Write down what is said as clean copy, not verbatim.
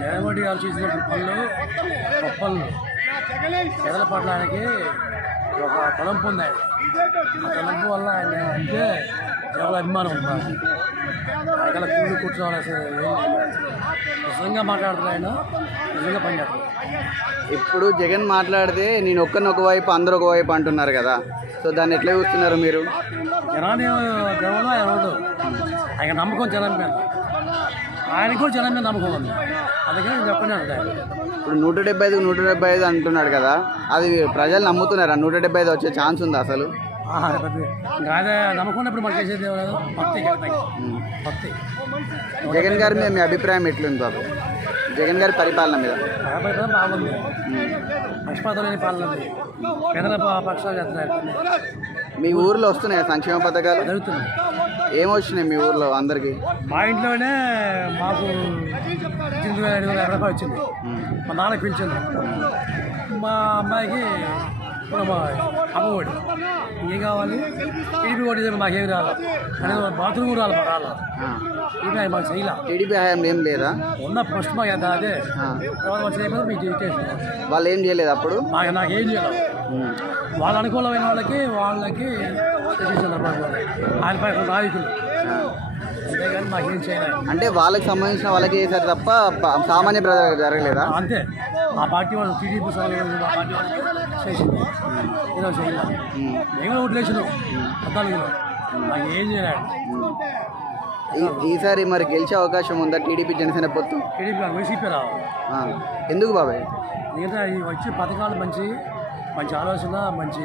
జగన్మోహన్ గారు చేసిన పనులు గొప్పలు ప్రజల పట్ల ఆయనకి ఒక తలంపు ఉంది. ఆ తలంపు వల్ల ఆయన అంటే చాలా అభిమానం ఉంది. ఆయన కూలి కూర్చోవాలి, నిజంగా మాట్లాడుతున్నా, ఆయన నిజంగా పనిచేస్తారు. ఇప్పుడు జగన్ మాట్లాడితే నేను ఒక్కరిని ఒకవైపు అందరూ ఒకవైపు అంటున్నారు కదా, సో దాన్ని ఎట్లా చూస్తున్నారు మీరు? జనాన్ని జనంలో ఎవరు ఆయన నమ్మకం జనం మీద, ఆయనకు కూడా జనం మీద నమ్మకం ఉంది. అందుకని నేను చెప్పండి అంటారు. ఇప్పుడు 175 అంటున్నాడు కదా, అది ప్రజలు నమ్ముతున్నారా? 175 వచ్చే ఛాన్స్ ఉందా అసలు? అదే నమ్మకం ఉన్నప్పుడు మనకి చేసేది భక్తి భక్తి. జగన్ గారి మీద మీ అభిప్రాయం ఎట్లుంది బాబు? జగన్ గారి పరిపాలన మీద? బాగుంది, పక్షపాతం లేని పాలన ఉంది. పేదల పక్షాలు చేస్తున్నారు. మీ ఊర్లో వస్తున్నాయా సంక్షేమ పథకాలు? జరుగుతున్నాయి. ఏమొచ్చినాయి మీ ఊర్లో అందరికి? మా ఇంట్లోనే మాకు 8,500 రూపాయలు వచ్చింది. మా నాన్న పిలిచింది, మా అమ్మాయికి ఇప్పుడు మా అమ్మఒడి. ఏం కావాలి? టీడీపీ ఓడి మాకేమి రావాలి, అనేది బాత్రూమ్ రాలి ఇది మాకు చేయాల. టీడీపీ హయాం ఏం లేదా? ఉన్న ఫస్ట్ మాకు ఎంత అదే తర్వాత చేయకపోతే మీకు ఇచ్చేసి వాళ్ళు ఏం చేయలేదు అప్పుడు? నాకేం చేయాలి. వాళ్ళ అనుకూలమైన వాళ్ళకి ఆయన పై నాయకులు, అంతేగాని మాకేం చేయాలి. అంటే వాళ్ళకి సంబంధించిన వాళ్ళకి చేశారు తప్ప సామాన్య ప్రజలకు జరగలేదా? అంతే. ఆ పార్టీ వాళ్ళు టీడీపీ ఆ పార్టీ వాళ్ళకి చేసింది, ఏదో చేయాలి. మేము ఓట్లేసినాం 14లో, నాకు ఏం చేయాలి. ఈసారి మరి గెలిచే అవకాశం ఉందా టీడీపీ జనసేన పొత్తు? టీడీపీ వైసీపీ రావాలి. ఎందుకు బాబాయ్? మిగతా వచ్చే పథకాలు మంచి ఆలోచన, మంచి